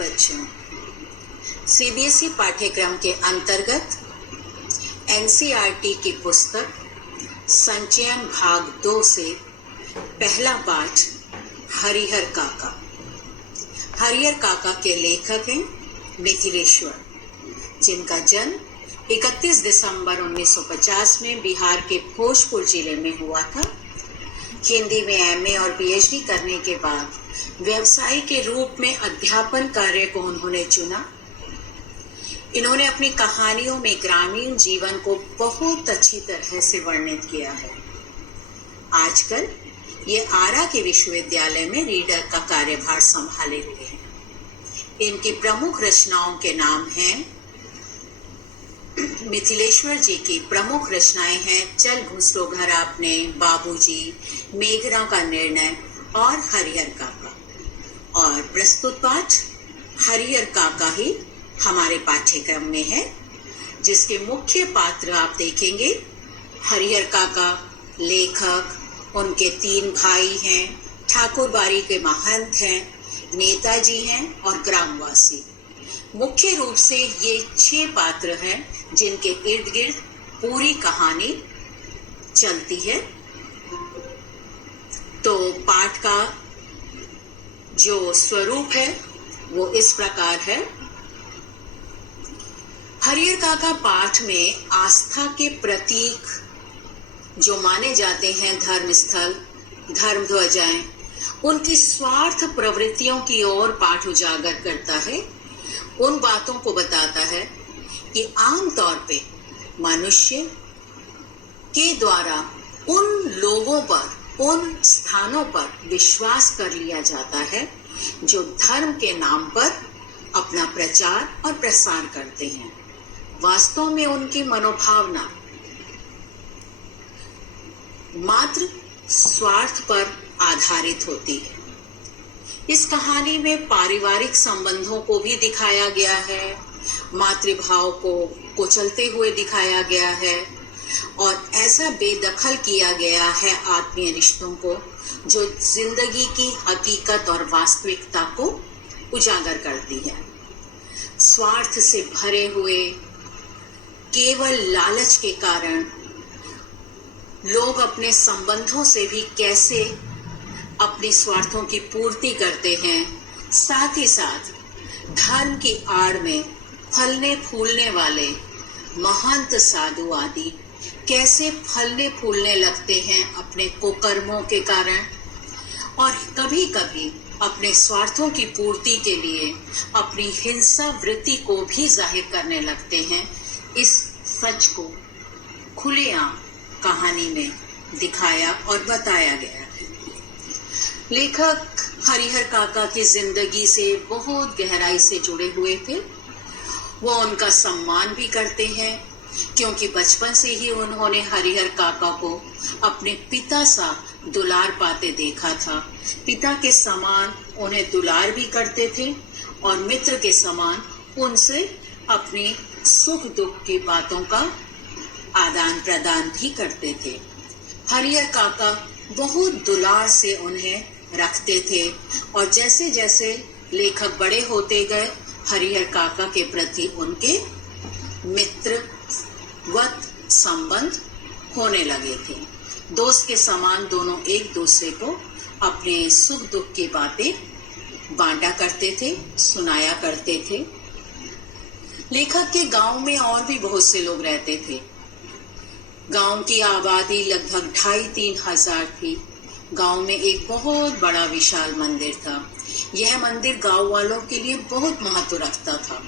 बच्चों, सीबीएसई पाठ्यक्रम के अंतर्गत एनसीईआरटी की पुस्तक संचयन भाग 2 से पहला पाठ हरिहर काका। हरिहर काका के लेखक हैं मिथिलेश्वर, जिनका जन्म 31 दिसंबर 1950 में बिहार के भोजपुर जिले में हुआ था। हिंदी में एमए और पीएचडी करने के बाद व्यवसाय के रूप में अध्यापन कार्य को उन्होंने चुना। इन्होंने अपनी कहानियों में ग्रामीण जीवन को बहुत अच्छी तरह से वर्णित किया है। आजकल ये आरा के विश्वविद्यालय में रीडर का कार्यभार संभाले हुए हैं। इनकी प्रमुख रचनाओं के नाम हैं, मिथिलेश्वर जी की प्रमुख रचनाएं हैं चल घुस लो घर आपने, बाबूजी, मेघना का निर्णय और हरिहर काका। और प्रस्तुत पाठ हरिहर काका ही हमारे पाठ्यक्रम में है, जिसके मुख्य पात्र आप देखेंगे। हरिहर काका लेखक, उनके 3 भाई हैं, ठाकुरबाड़ी के महंत हैं, नेताजी हैं और ग्रामवासी। मुख्य रूप से ये 6 पात्र हैं जिनके इर्द गिर्द पूरी कहानी चलती है। तो पाठ का जो स्वरूप है वो इस प्रकार है। हरिहर काका पाठ में आस्था के प्रतीक जो माने जाते हैं, धर्मस्थल, धर्म ध्वजाएं, उनकी स्वार्थ प्रवृत्तियों की ओर पाठ उजागर करता है। उन बातों को बताता है कि आमतौर पे मनुष्य के द्वारा उन लोगों पर, उन स्थानों पर विश्वास कर लिया जाता है जो धर्म के नाम पर अपना प्रचार और प्रसार करते हैं। वास्तव में उनकी मनोभावना मात्र स्वार्थ पर आधारित होती है। इस कहानी में पारिवारिक संबंधों को भी दिखाया गया है, मातृभाव को कुचलते हुए दिखाया गया है और ऐसा बेदखल किया गया है आत्मीय रिश्तों को जो जिंदगी की हकीकत और वास्तविकता को उजागर करती है। स्वार्थ से भरे हुए केवल लालच के कारण लोग अपने संबंधों से भी कैसे अपने स्वार्थों की पूर्ति करते हैं, साथ ही साथ धर्म की आड़ में फलने फूलने वाले महंत साधु आदि कैसे फलने फूलने लगते हैं अपने कुकर्मों के कारण, और कभी कभी अपने स्वार्थों की पूर्ति के लिए अपनी हिंसा वृत्ति को भी जाहिर करने लगते हैं। इस सच को खुलेआम कहानी में दिखाया और बताया गया है। लेखक हरिहर काका की जिंदगी से बहुत गहराई से जुड़े हुए थे। वो उनका सम्मान भी करते हैं क्योंकि बचपन से ही उन्होंने हरिहर काका को अपने पिता सा दुलार पाते देखा था। पिता के समान उन्हें दुलार भी करते थे और मित्र के समान उनसे अपनी सुख दुख की बातों का आदान प्रदान भी करते थे। हरिहर काका बहुत दुलार से उन्हें रखते थे और जैसे जैसे लेखक बड़े होते गए, हरिहर काका के प्रति उनके मित्रवत संबंध होने लगे थे। दोस्त के समान दोनों एक दूसरे को अपने सुख दुख की बातें बांटा करते थे, सुनाया करते थे। लेखक के गांव में और भी बहुत से लोग रहते थे। गांव की आबादी लगभग 2,500-3 हजार थी। गांव में एक बहुत बड़ा विशाल मंदिर था। यह मंदिर गांव वालों के लिए बहुत महत्व रखता था।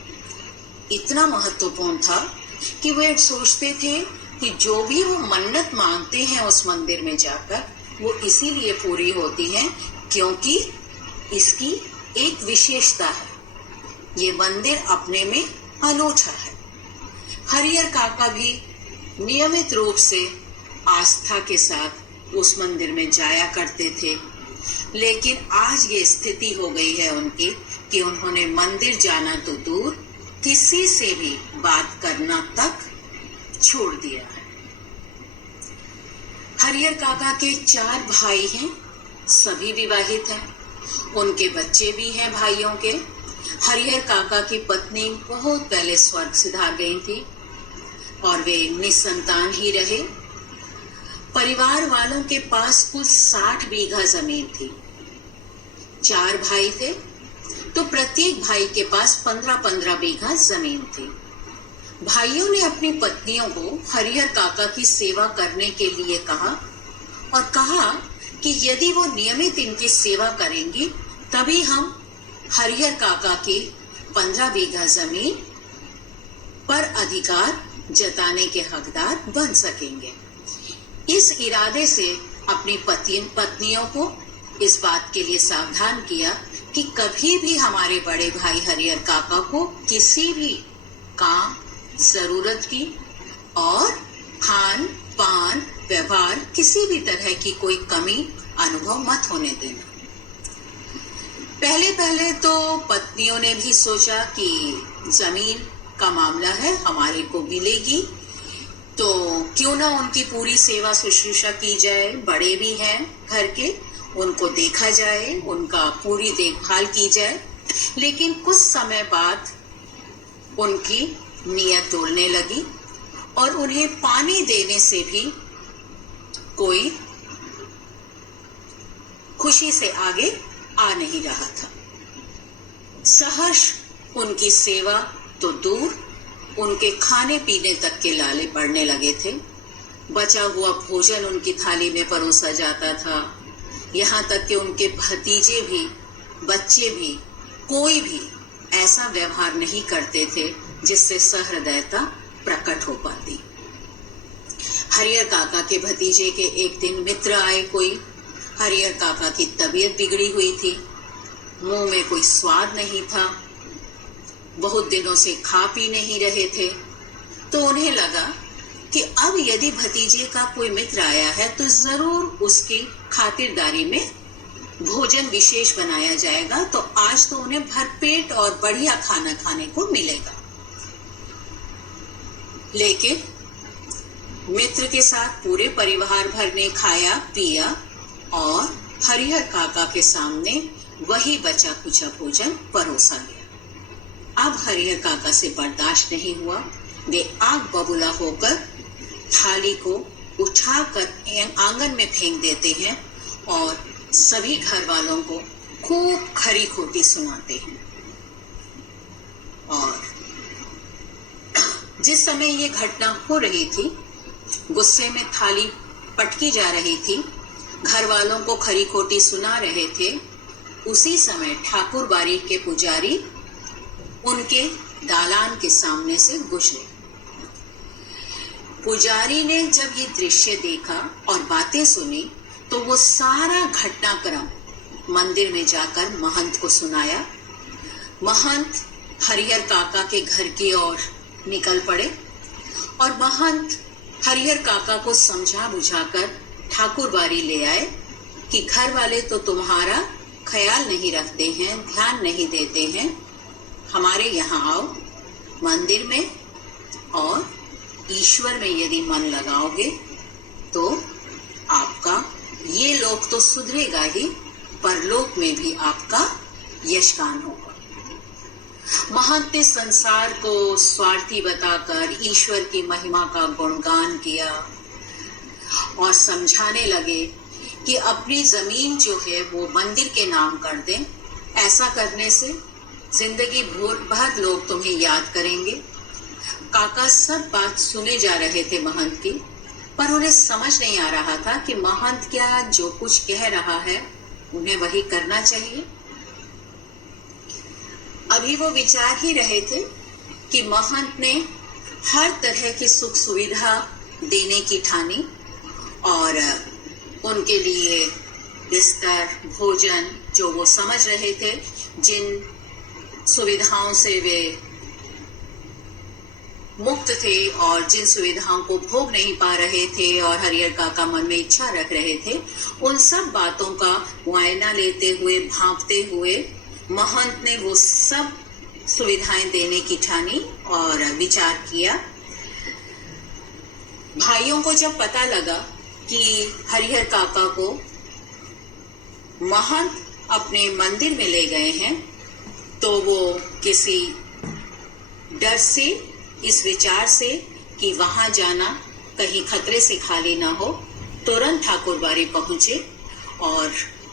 इतना महत्वपूर्ण था कि वे सोचते थे कि जो भी वो मन्नत मांगते हैं उस मंदिर में जाकर, वो इसीलिए पूरी होती है क्योंकि इसकी एक विशेषता है। ये मंदिर अपने में अनूठा है। हरिहर काका भी नियमित रूप से आस्था के साथ उस मंदिर में जाया करते थे, लेकिन आज ये स्थिति हो गई है उनकी कि उन्होंने मंदिर जाना तो दूर, किसी से भी बात करना तक छोड़ दिया है। हरिहर काका के 4 भाई हैं, सभी विवाहित हैं। उनके बच्चे भी हैं भाइयों के। हरिहर काका की पत्नी बहुत पहले स्वर्ग सिधार गई थी और वे निसंतान ही रहे। परिवार वालों के पास कुल 60 बीघा जमीन थी। 4 भाई थे तो प्रत्येक भाई के पास 15-15 बीघा जमीन थी। भाइयों ने अपनी पत्नियों को हरिहर काका की सेवा करने के लिए कहा और कहा कि यदि वो नियमित इनकी सेवा करेंगी तभी हम हरिहर काका की 15 बीघा जमीन पर अधिकार जताने के हकदार बन सकेंगे। इस इरादे से अपनी पत्नियों को इस बात के लिए सावधान किया कि कभी भी हमारे बड़े भाई हरिहर काका को किसी भी काम, जरूरत की और खान पान व्यवहार किसी भी तरह की कोई कमी अनुभव मत होने देना। पहले तो पत्नियों ने भी सोचा कि जमीन का मामला है, हमारे को मिलेगी तो क्यों ना उनकी पूरी सेवा शुश्रूषा की जाए। बड़े भी हैं घर के, उनको देखा जाए, उनका पूरी देखभाल की जाए। लेकिन कुछ समय बाद उनकी नीयत डोलने लगी और उन्हें पानी देने से भी कोई खुशी से आगे आ नहीं रहा था। सहर्ष उनकी सेवा तो दूर, उनके खाने पीने तक के लाले पड़ने लगे थे। बचा हुआ भोजन उनकी थाली में परोसा जाता था। यहाँ तक कि उनके भतीजे भी, बच्चे भी, कोई भी ऐसा व्यवहार नहीं करते थे जिससे सहृदयता प्रकट हो पाती। हरिहर काका के भतीजे के एक दिन मित्र आए कोई। हरिहर काका की तबीयत बिगड़ी हुई थी, मुंह में कोई स्वाद नहीं था, बहुत दिनों से खा पी नहीं रहे थे। तो उन्हें लगा कि अब यदि भतीजे का कोई मित्र आया है तो जरूर उसकी खातिरदारी में भोजन विशेष बनाया जाएगा, तो आज तो उन्हें भरपेट और बढ़िया खाना खाने को मिलेगा। लेकिन मित्र के साथ पूरे परिवार भर ने खाया पिया और हरिहर काका के सामने वही बचा कुचा भोजन परोसा गया। अब हरिहर काका से बर्दाश्त नहीं हुआ। वे आग बबूला होकर थाली को उठाकर आंगन में फेंक देते हैं और सभी घर वालों को खूब खरी खोटी सुनाते हैं। और जिस समय ये घटना हो रही थी, गुस्से में थाली पटकी जा रही थी, घर वालों को खरी खोटी सुना रहे थे, उसी समय ठाकुर बाड़ी के पुजारी उनके दालान के सामने से गुजरे। पुजारी ने जब ये दृश्य देखा और बातें सुनी तो वो सारा घटनाक्रम मंदिर में जाकर महंत को सुनाया। महंत हरिहर काका के घर की ओर निकल पड़े और महंत हरिहर काका को समझा बुझाकर ठाकुर बाड़ी ले आए कि घर वाले तो तुम्हारा ख्याल नहीं रखते हैं, ध्यान नहीं देते हैं, हमारे यहाँ आओ मंदिर में और ईश्वर में यदि मन लगाओगे तो आपका ये लोक तो सुधरेगा ही, परलोक में भी आपका यशगान होगा। महंत ने संसार को स्वार्थी बताकर ईश्वर की महिमा का गुणगान किया और समझाने लगे कि अपनी जमीन जो है वो मंदिर के नाम कर दें। ऐसा करने से जिंदगी भर लोग तुम्हें याद करेंगे। काका सब बात सुने जा रहे थे महंत की, पर उन्हें समझ नहीं आ रहा था कि महंत क्या जो कुछ कह रहा है उन्हें वही करना चाहिए। अभी वो विचार ही रहे थे कि महंत ने हर तरह की सुख सुविधा देने की ठानी और उनके लिए बिस्तर, भोजन जो वो समझ रहे थे, जिन सुविधाओं से वे मुक्त थे और जिन सुविधाओं को भोग नहीं पा रहे थे और हरिहर काका मन में इच्छा रख रहे थे, उन सब बातों का मुआयना लेते हुए, भांपते हुए महंत ने वो सब सुविधाएं देने की ठानी और विचार किया। भाइयों को जब पता लगा कि हरिहर काका को महंत अपने मंदिर में ले गए हैं, तो वो किसी डर से, इस विचार से कि वहां जाना कहीं खतरे से खाली ना हो, तुरंत ठाकुरबाड़ी पहुंचे और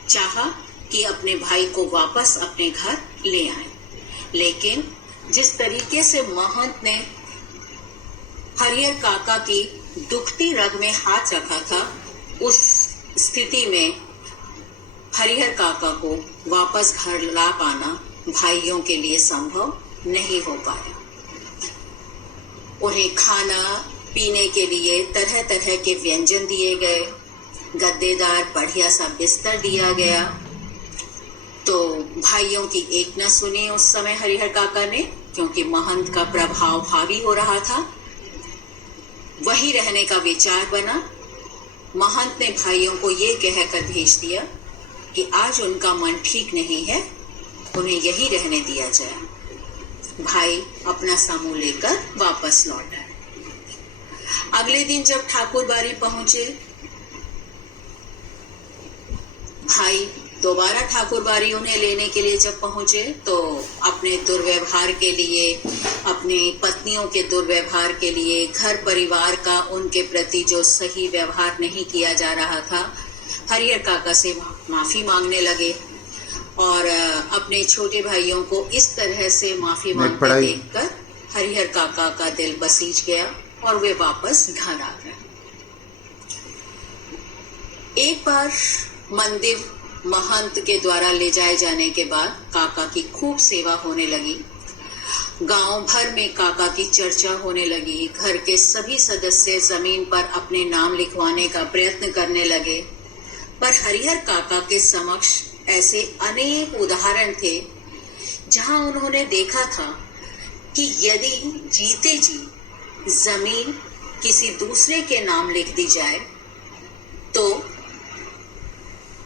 चाहा कि अपने भाई को वापस अपने घर ले आए। लेकिन जिस तरीके से महंत ने हरिहर काका की दुखती रग में हाथ रखा था, उस स्थिति में हरिहर काका को वापस घर ला पाना भाइयों के लिए संभव नहीं हो पाया। उन्हें खाना पीने के लिए तरह तरह के व्यंजन दिए गए, गद्देदार बढ़िया सा बिस्तर दिया गया। तो भाइयों की एक न सुनी उस समय हरिहर काका ने, क्योंकि महंत का प्रभाव हावी हो रहा था। वही रहने का विचार बना। महंत ने भाइयों को ये कहकर भेज दिया कि आज उनका मन ठीक नहीं है, उन्हें यही रहने दिया जाए। भाई अपना समूह लेकर वापस लौट आए। अगले दिन जब ठाकुरबाड़ी पहुंचे, भाई दोबारा ठाकुरबाड़ी उन्हें लेने के लिए जब पहुंचे, तो अपने दुर्व्यवहार के लिए, अपनी पत्नियों के दुर्व्यवहार के लिए, घर परिवार का उनके प्रति जो सही व्यवहार नहीं किया जा रहा था, हरिहर काका से माफी मांगने लगे। और अपने छोटे भाइयों को इस तरह से माफी मांगते देखकर हरिहर काका का दिल बसीज गया और वे वापस घर आ गए। एक बार मंदिर महंत के द्वारा ले जाए जाने के बाद काका की खूब सेवा होने लगी। गांव भर में काका की चर्चा होने लगी। घर के सभी सदस्य जमीन पर अपने नाम लिखवाने का प्रयत्न करने लगे। पर हरिहर काका के समक्ष ऐसे अनेक उदाहरण थे जहां उन्होंने देखा था कि यदि जीते जी जमीन किसी दूसरे के नाम लिख दी जाए तो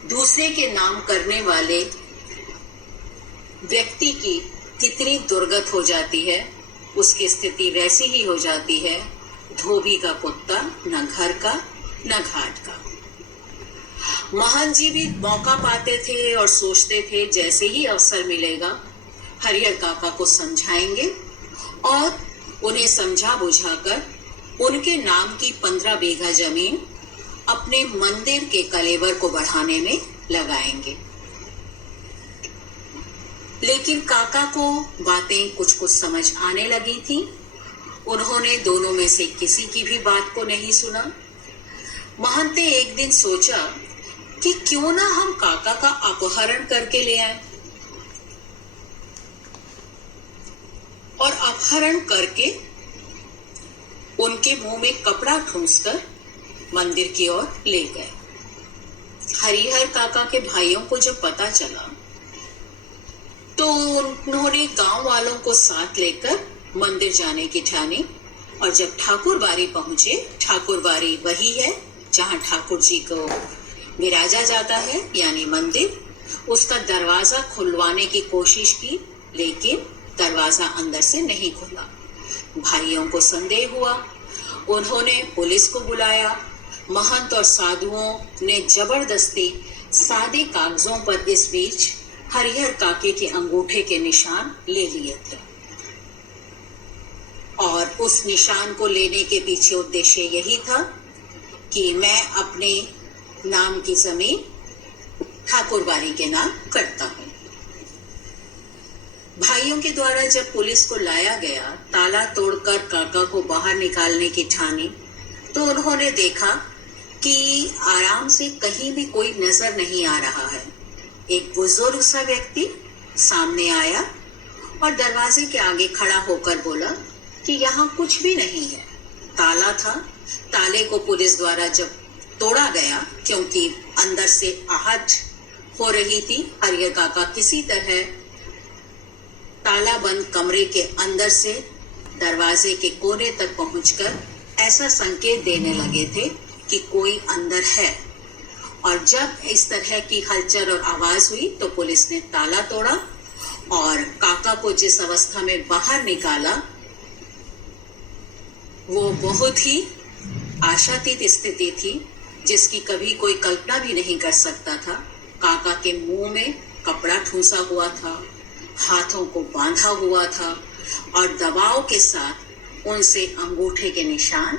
दूसरे के नाम करने वाले व्यक्ति की कितनी दुर्गत हो जाती है। उसकी स्थिति वैसी ही हो जाती है, धोबी का कुत्ता, न घर का न घाट का। महंत जी भी मौका पाते थे और सोचते थे जैसे ही अवसर मिलेगा हरिहर काका को समझाएंगे और उन्हें समझा बुझाकर उनके नाम की 15 बीघा जमीन अपने मंदिर के कलेवर को बढ़ाने में लगाएंगे। लेकिन काका को बातें कुछ कुछ समझ आने लगी थी। उन्होंने दोनों में से किसी की भी बात को नहीं सुना। महंत ने एक दिन सोचा कि क्यों ना हम काका का अपहरण करके ले आए और अपहरण करके उनके मुंह में कपड़ा ठूंसकर मंदिर की ओर ले गए। हरिहर काका के भाइयों को जब पता चला तो उन्होंने गांव वालों को साथ लेकर मंदिर जाने की ठानी। और जब ठाकुरबाड़ी पहुंचे, ठाकुरबाड़ी वही है जहां ठाकुर जी को विराजा जाता है, यानी मंदिर, उसका दरवाजा खुलवाने की कोशिश की, लेकिन दरवाजा अंदर से नहीं खुला। भाइयों को संदेह हुआ। उन्होंने पुलिस को बुलाया। महंत और साधुओं ने जबरदस्ती सादे कागजों पर इस बीच हरिहर काके के अंगूठे के निशान ले लिए थे। और उस निशान को लेने के पीछे उद्देश्य यही था कि मैं अपने नाम की जमीन ठाकुरबाड़ी के नाम करता हूं। भाइयों के द्वारा जब पुलिस को लाया गया, ताला तोड़कर काका को बाहर निकालने की ठानी, तो उन्होंने देखा कि आराम से कहीं भी कोई नजर नहीं आ रहा है। एक बुजुर्ग सा व्यक्ति सामने आया और दरवाजे के आगे खड़ा होकर बोला कि यहाँ कुछ भी नहीं है। ताला था। ताले को पुलिस द्वारा जब तोड़ा गया, क्योंकि अंदर से आहट हो रही थी, हरिहर काका किसी तरह ताला बंद कमरे के अंदर से दरवाजे के कोने तक पहुंचकर ऐसा संकेत देने लगे थे कि कोई अंदर है। और जब इस तरह की हलचल और आवाज हुई तो पुलिस ने ताला तोड़ा और काका को जिस अवस्था में बाहर निकाला वो बहुत ही आशातीत स्थिति थी, जिसकी कभी कोई कल्पना भी नहीं कर सकता था। काका के मुंह में कपड़ा ठूंसा हुआ था, हाथों को बांधा हुआ था और दबाव के साथ उनसे अंगूठे के निशान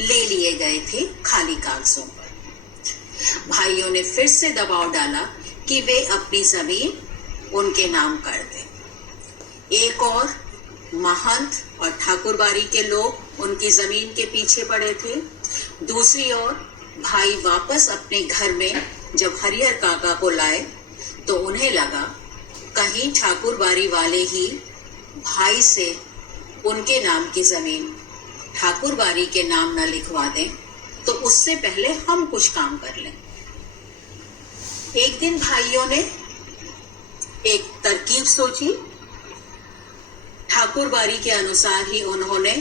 ले लिए गए थे खाली कागजों पर। भाइयों ने फिर से दबाव डाला कि वे अपनी जमीन उनके नाम कर दें। एक और महंत और ठाकुरबाड़ी के लोग उनकी जमीन के पीछे पड़े थे। दूसरी ओर भाई वापस अपने घर में जब हरिहर काका को लाए तो उन्हें लगा कहीं ठाकुरबाड़ी वाले ही भाई से उनके नाम की जमीन ठाकुरबाड़ी के नाम न लिखवा दें, तो उससे पहले हम कुछ काम कर लें। एक दिन भाइयों ने एक तरकीब सोची। ठाकुरबाड़ी के अनुसार ही उन्होंने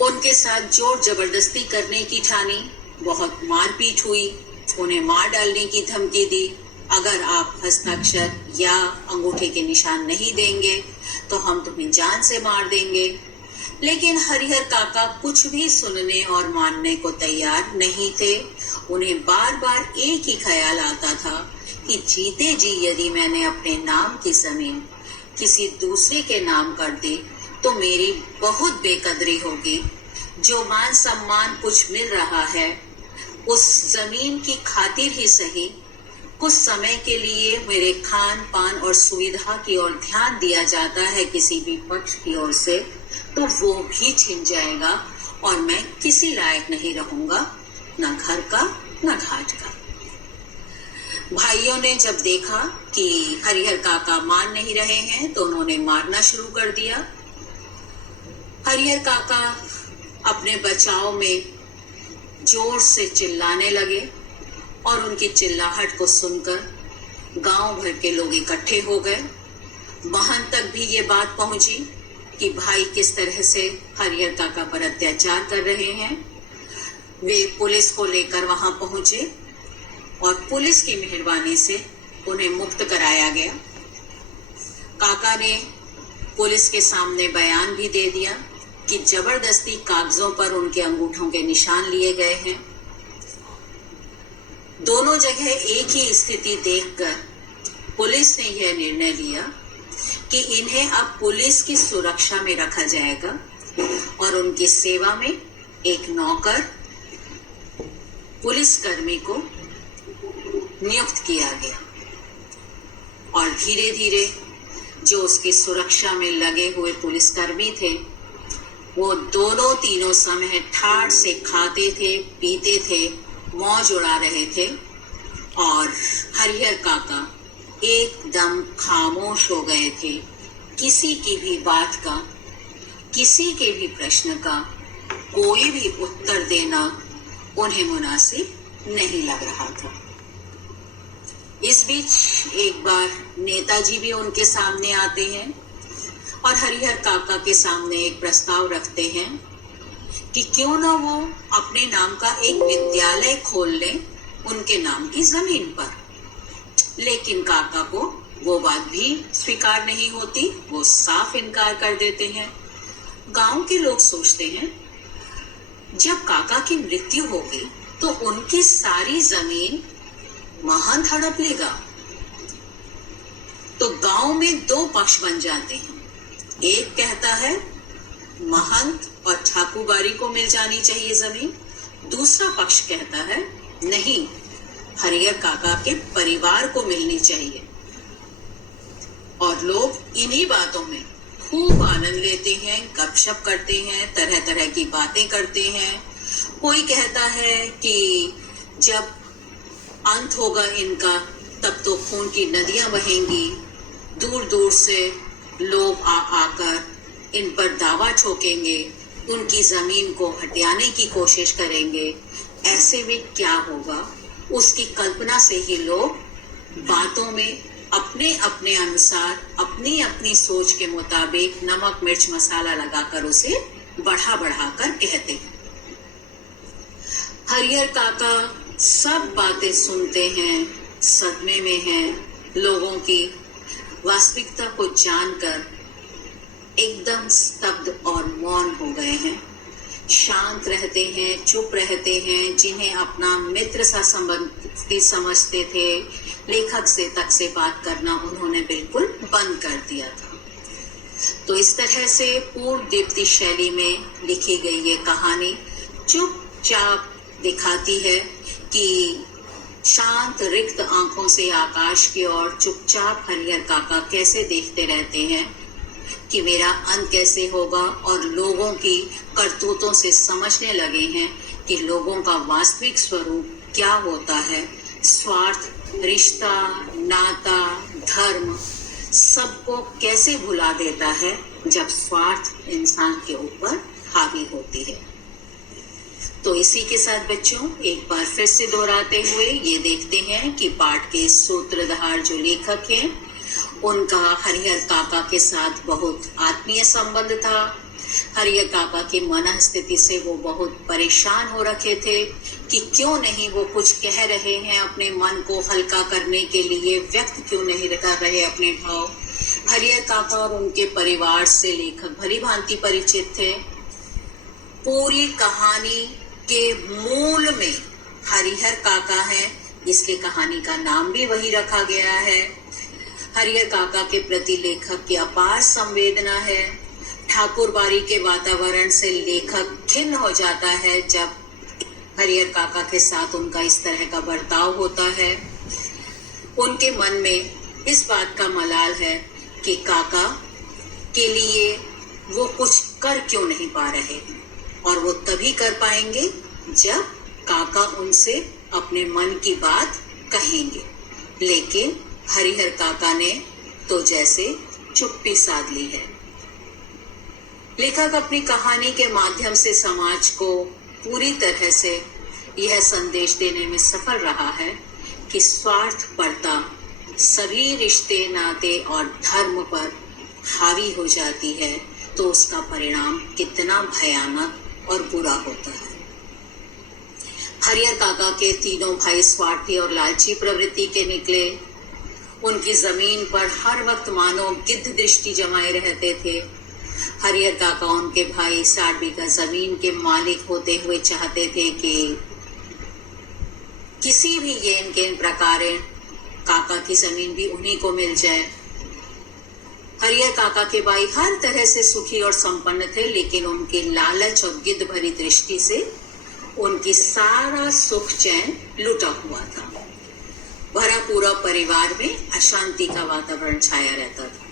उनके साथ जोर जबरदस्ती करने की ठानी। बहुत मारपीट हुई, उन्हें मार डालने की धमकी दी। अगर आप हस्ताक्षर या अंगूठे के निशान नहीं देंगे तो हम तुम्हें जान से मार देंगे। लेकिन हरिहर काका कुछ भी सुनने और मानने को तैयार नहीं थे। उन्हें बार बार एक ही ख्याल आता था कि जीते जी यदि मैंने अपने नाम की जमीन किसी दूसरे के नाम कर दी तो मेरी बहुत बेकदरी होगी। जो मान सम्मान कुछ मिल रहा है उस जमीन की खातिर ही सही कुछ समय के लिए मेरे खान पान और सुविधा की ओर ध्यान दिया जाता है किसी भी पक्ष की ओर से, तो वो भी छिन जाएगा और मैं किसी लायक नहीं रहूंगा, न घर का न घाट का। भाइयों ने जब देखा कि हरिहर काका मान नहीं रहे हैं तो उन्होंने मारना शुरू कर दिया। हरिहर काका अपने बचाव में जोर से चिल्लाने लगे और उनकी चिल्लाहट को सुनकर गांव भर के लोग इकट्ठे हो गए। महंत तक भी ये बात पहुंची कि भाई किस तरह से हरिहर काका पर अत्याचार कर रहे हैं। वे पुलिस को लेकर वहां पहुंचे और पुलिस की मेहरबानी से उन्हें मुक्त कराया गया। काका ने पुलिस के सामने बयान भी दे दिया कि जबरदस्ती कागजों पर उनके अंगूठों के निशान लिए गए हैं। दोनों जगह एक ही स्थिति देखकर पुलिस ने यह निर्णय लिया कि इन्हें अब पुलिस की सुरक्षा में रखा जाएगा और उनकी सेवा में एक नौकर पुलिसकर्मी को नियुक्त किया गया। और धीरे धीरे जो उसकी सुरक्षा में लगे हुए पुलिसकर्मी थे वो दोनों तीनों समय ठाठ से खाते थे, पीते थे, मौज उड़ा रहे थे और हरिहर काका एकदम खामोश हो गए थे। किसी की भी बात का, किसी के भी प्रश्न का कोई भी उत्तर देना उन्हें मुनासिब नहीं लग रहा था। इस बीच एक बार नेताजी भी उनके सामने आते हैं और हरिहर काका के सामने एक प्रस्ताव रखते हैं कि क्यों ना वो अपने नाम का एक विद्यालय खोल लें उनके नाम की जमीन पर। लेकिन काका को वो बात भी स्वीकार नहीं होती, वो साफ इनकार कर देते हैं। गांव के लोग सोचते हैं जब काका की मृत्यु होगी तो उनकी सारी जमीन महंत हड़प लेगा। तो गांव में दो पक्ष बन जाते हैं। एक कहता है महंत और ठाकुरबाड़ी को मिल जानी चाहिए जमीन, दूसरा पक्ष कहता है नहीं, हरिहर काका के परिवार को मिलनी चाहिए। और लोग इन्हीं बातों में खूब आनंद लेते हैं, गपशप करते हैं, तरह तरह की बातें करते हैं। कोई कहता है कि जब अंत होगा इनका तब तो खून की नदियां बहेंगी, दूर दूर से लोग आकर इन पर दावा ठोकेंगे, उनकी जमीन को हटियाने की कोशिश करेंगे। ऐसे में क्या होगा उसकी कल्पना से ही लोग बातों में अपने अपने अनुसार, अपनी अपनी सोच के मुताबिक नमक मिर्च मसाला लगाकर उसे बढ़ा बढ़ा कर कहते हैं। हरिहर काका सब बातें सुनते हैं, सदमे में हैं, लोगों की वास्तविकता को जानकर एकदम स्तब्ध और मौन हो गए हैं। शांत रहते हैं, चुप रहते हैं। जिन्हें अपना मित्र सा संबंधी समझते थे, लेखक से तक से बात करना उन्होंने बिल्कुल बंद कर दिया था। तो इस तरह से पूर्व दीप्ति शैली में लिखी गई ये कहानी चुपचाप दिखाती है कि शांत रिक्त आंखों से आकाश की ओर चुपचाप हरिहर काका कैसे देखते रहते हैं कि मेरा अंत कैसे होगा, और लोगों की करतूतों से समझने लगे हैं कि लोगों का वास्तविक स्वरूप क्या होता है। स्वार्थ, रिश्ता, नाता, धर्म सबको कैसे भुला देता है जब स्वार्थ इंसान के ऊपर हावी होती है। तो इसी के साथ बच्चों एक बार फिर से दोहराते हुए ये देखते हैं कि पाठ के सूत्रधार जो लेखक हैं उनका हरिहर काका के साथ बहुत आत्मीय संबंध था। हरिहर काका की मन स्थिति से वो बहुत परेशान हो रखे थे कि क्यों नहीं वो कुछ कह रहे हैं, अपने मन को हल्का करने के लिए व्यक्त क्यों नहीं कर रहे अपने भाव। हरिहर काका और उनके परिवार से लेखक भली भांति परिचित थे। पूरी कहानी के मूल में हरिहर काका है, इसलिए कहानी का नाम भी वही रखा गया है। हरिहर काका के प्रति लेखक की अपार संवेदना है। ठाकुर बाड़ी के वातावरण से लेखक खिन्न हो जाता है जब हरिहर काका के साथ उनका इस तरह का बर्ताव होता है। उनके मन में इस बात का मलाल है कि काका के लिए वो कुछ कर क्यों नहीं पा रहे हैं, और वो तभी कर पाएंगे जब काका उनसे अपने मन की बात कहेंगे। लेकिन हरिहर काका ने तो जैसे चुप्पी साध ली है। लेखक अपनी कहानी के माध्यम से समाज को पूरी तरह से यह संदेश देने में सफल रहा है कि स्वार्थपरता सभी रिश्ते, नाते और धर्म पर हावी हो जाती है तो उसका परिणाम कितना भयानक और बुरा होता है। हरिहर काका के तीनों भाई स्वार्थी और लालची प्रवृत्ति के निकले। उनकी जमीन पर हर वक्त मानो गिद्ध दृष्टि जमाए रहते थे। हरिहर काका उनके भाई 60 बीघा जमीन के मालिक होते हुए चाहते थे कि किसी भी येन केन प्रकार काका की जमीन भी उन्हीं को मिल जाए। हरिहर काका के भाई हर तरह से सुखी और संपन्न थे, लेकिन उनके लालच और गिद्ध भरी दृष्टि से उनकी सारा सुख चैन लुटा हुआ था। भरा पूरा परिवार में अशांति का वातावरण छाया रहता था।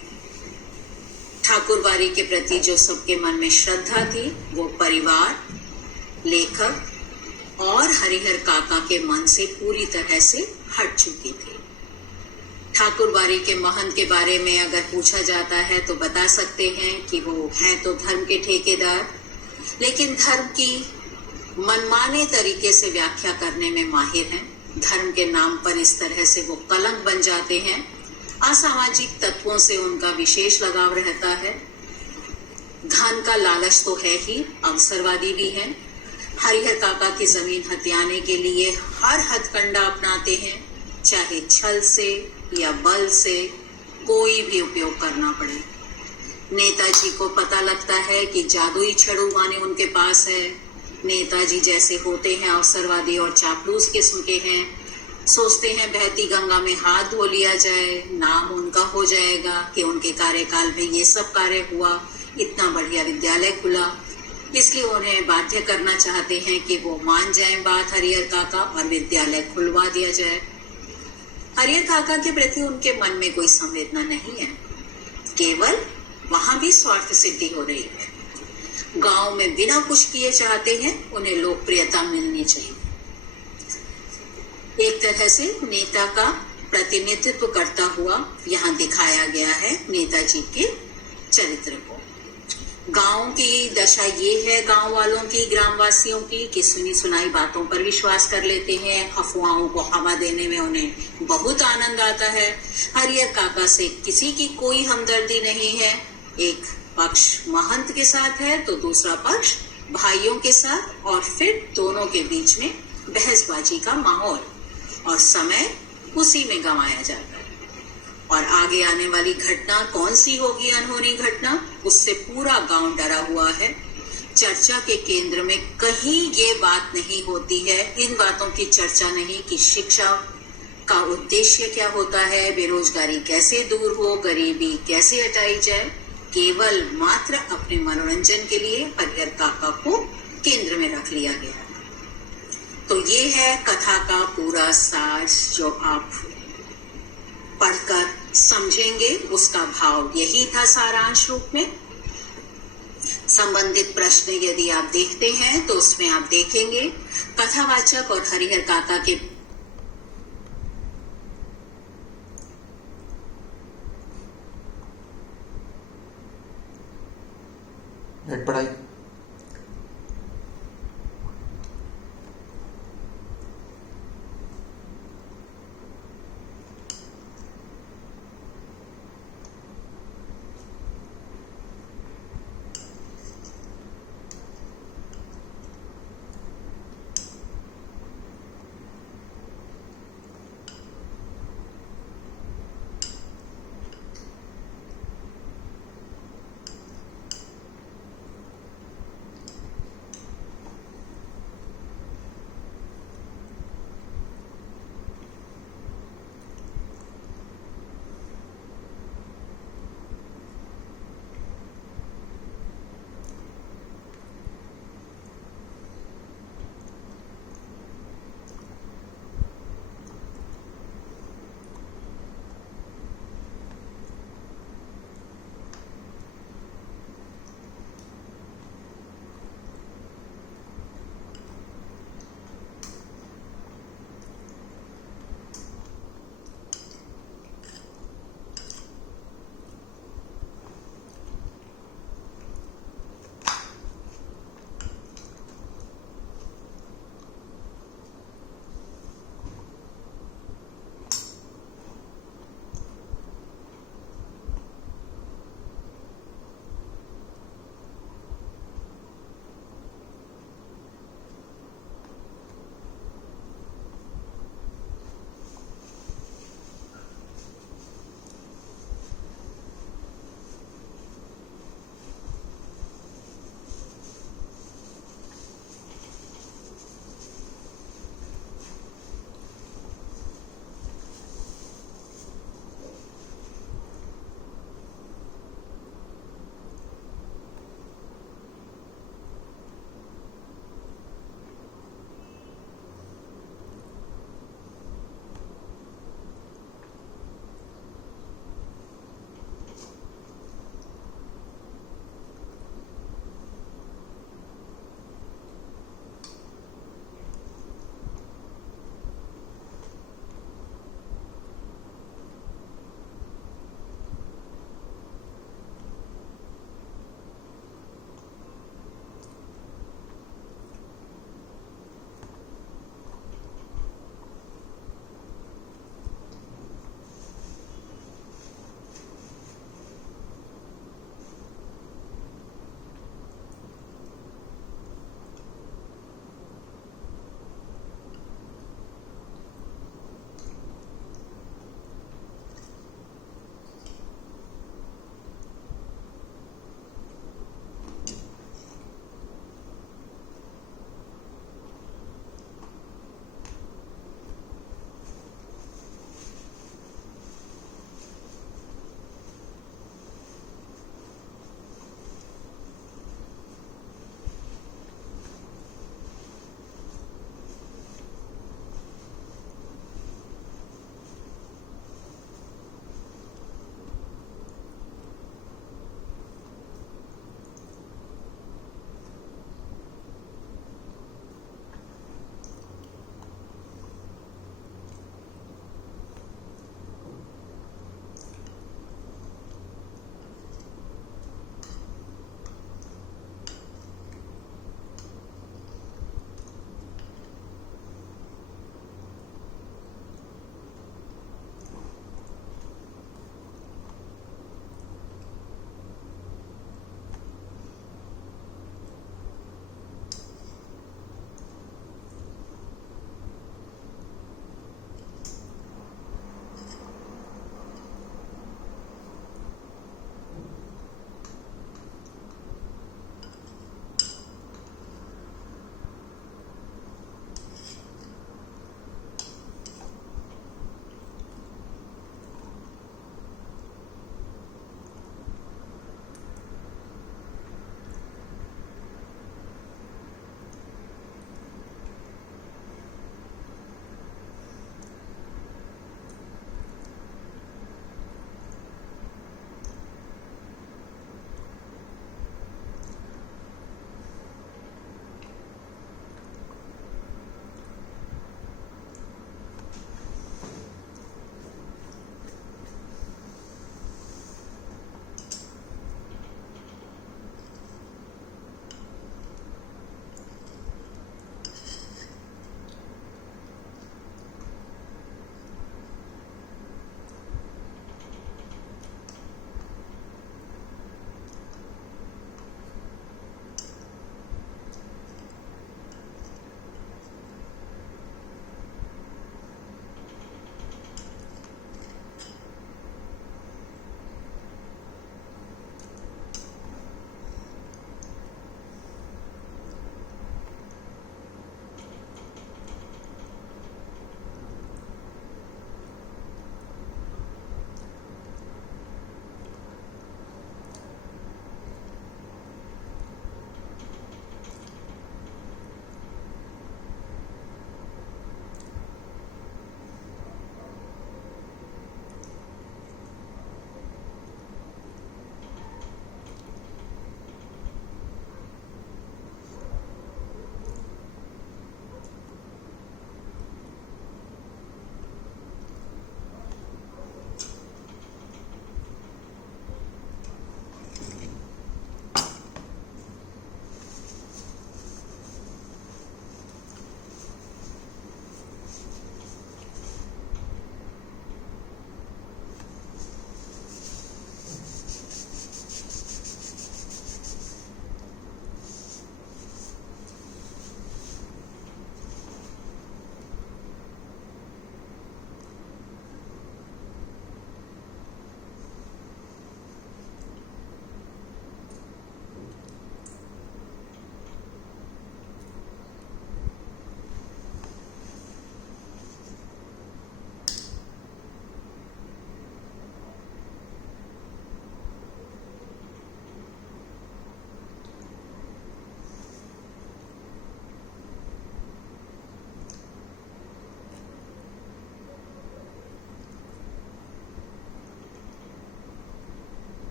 ठाकुर बाड़ी के प्रति जो सबके मन में श्रद्धा थी वो परिवार, लेखक और हरिहर काका के मन से पूरी तरह से हट चुकी थी। ठाकुर बाड़ी के महंत के बारे में अगर पूछा जाता है तो बता सकते हैं कि वो हैं तो धर्म के ठेकेदार, लेकिन धर्म की मनमाने तरीके से व्याख्या करने में माहिर हैं। धर्म के नाम पर इस तरह से वो कलंक बन जाते हैं। असामाजिक तत्वों से उनका विशेष लगाव रहता है। धन का लालच तो है ही, अवसरवादी भी है। हरिहर काका की जमीन हथियाने के लिए हर हथकंडा अपनाते हैं, चाहे छल से या बल से कोई भी उपयोग करना पड़े। नेताजी को पता लगता है कि जादुई छड़ू माने उनके पास है। नेताजी जैसे होते हैं अवसरवादी और चापलूस किस्म के हैं। सोचते हैं बहती गंगा में हाथ धो लिया जाए, नाम उनका हो जाएगा कि उनके कार्यकाल में ये सब कार्य हुआ, इतना बढ़िया विद्यालय खुला। इसलिए उन्हें बाध्य करना चाहते हैं कि वो मान जाएं बात हरिहर काका और विद्यालय खुलवा दिया जाए। हरिहर काका के प्रति उनके मन में कोई संवेदना नहीं है, केवल वहां भी स्वार्थ सिद्धि हो रही है। गांव में बिना कुछ किए चाहते हैं उन्हें लोकप्रियता मिलनी चाहिए। एक तरह से नेता का प्रतिनिधित्व करता हुआ यहाँ दिखाया गया है नेताजी के चरित्र को। गांव की दशा ये है गांव वालों की, ग्रामवासियों की, कि सुनी सुनाई बातों पर विश्वास कर लेते हैं। अफवाहों को हवा देने में उन्हें बहुत आनंद आता है। हरिहर काका से किसी की कोई हमदर्दी नहीं है। एक पक्ष महंत के साथ है तो दूसरा पक्ष भाइयों के साथ, और फिर दोनों के बीच में बहसबाजी का माहौल, और समय उसी में गंवाया जाता है। और आगे आने वाली घटना कौन सी होगी, अनहोनी घटना, उससे पूरा गांव डरा हुआ है। चर्चा के केंद्र में कहीं ये बात नहीं होती है, इन बातों की चर्चा नहीं कि शिक्षा का उद्देश्य क्या होता है, बेरोजगारी कैसे दूर हो, गरीबी कैसे हटाई जाए, केवल मात्र अपने मनोरंजन के लिए हरिहर काका को केंद्र में रख लिया गया। तो ये है कथा का पूरा सार जो आप पढ़कर समझेंगे, उसका भाव यही था सारांश रूप में। संबंधित प्रश्न यदि आप देखते हैं तो उसमें आप देखेंगे कथावाचक और हरिहर काका के पढ़ाई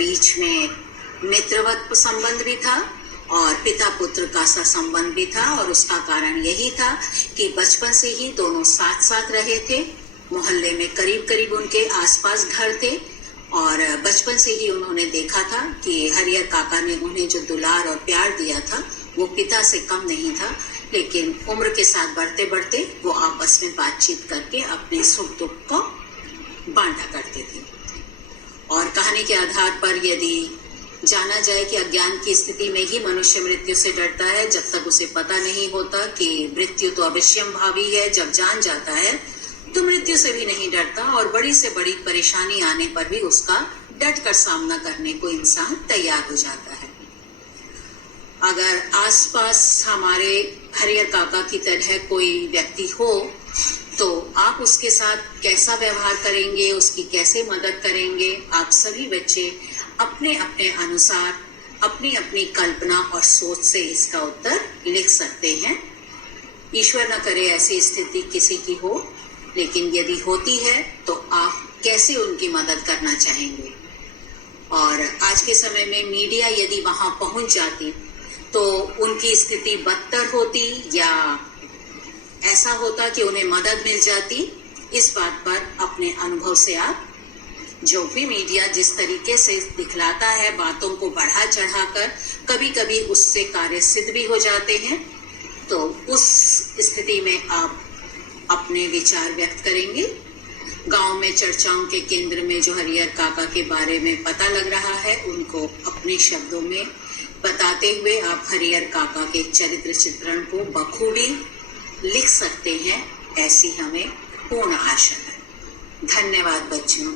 बीच में मित्रवत संबंध भी था और पिता पुत्र का सा संबंध भी था, और उसका कारण यही था कि बचपन से ही दोनों साथ साथ रहे थे। मोहल्ले में करीब करीब उनके आसपास घर थे और बचपन से ही उन्होंने देखा था कि हरिहर काका ने उन्हें जो दुलार और प्यार दिया था वो पिता से कम नहीं था, लेकिन उम्र के साथ बढ़ते बढ़ते वो आपस में बातचीत करके अपने सुख दुख को बांटा करते थे। और कहानी के आधार पर यदि जाना जाए कि अज्ञान की स्थिति में ही मनुष्य मृत्यु से डरता है, जब तक उसे पता नहीं होता कि मृत्यु तो अवश्यम भावी है, जब जान जाता है तो मृत्यु से भी नहीं डरता और बड़ी से बड़ी परेशानी आने पर भी उसका डट कर सामना करने को इंसान तैयार हो जाता है। अगर आसपास हमारे हरिहर काका की तरह कोई व्यक्ति हो तो आप उसके साथ कैसा व्यवहार करेंगे, उसकी कैसे मदद करेंगे? आप सभी बच्चे अपने अपने अनुसार अपनी अपनी कल्पना और सोच से इसका उत्तर लिख सकते हैं। ईश्वर न करे ऐसी स्थिति किसी की हो, लेकिन यदि होती है तो आप कैसे उनकी मदद करना चाहेंगे? और आज के समय में मीडिया यदि वहां पहुंच जाती तो उनकी स्थिति बदतर होती या ऐसा होता कि उन्हें मदद मिल जाती? इस बात पर अपने अनुभव से आप, जो भी मीडिया जिस तरीके से दिखलाता है बातों को बढ़ा चढ़ाकर, कभी कभी उससे कार्य सिद्ध भी हो जाते हैं, तो उस स्थिति में आप अपने विचार व्यक्त करेंगे। गांव में चर्चाओं के केंद्र में जो हरिहर काका के बारे में पता लग रहा है उनको अपने शब्दों में बताते हुए आप हरिहर काका के चरित्र चित्रण को बखूबी लिख सकते हैं, ऐसी हमें पूर्ण आशा है। धन्यवाद बच्चों।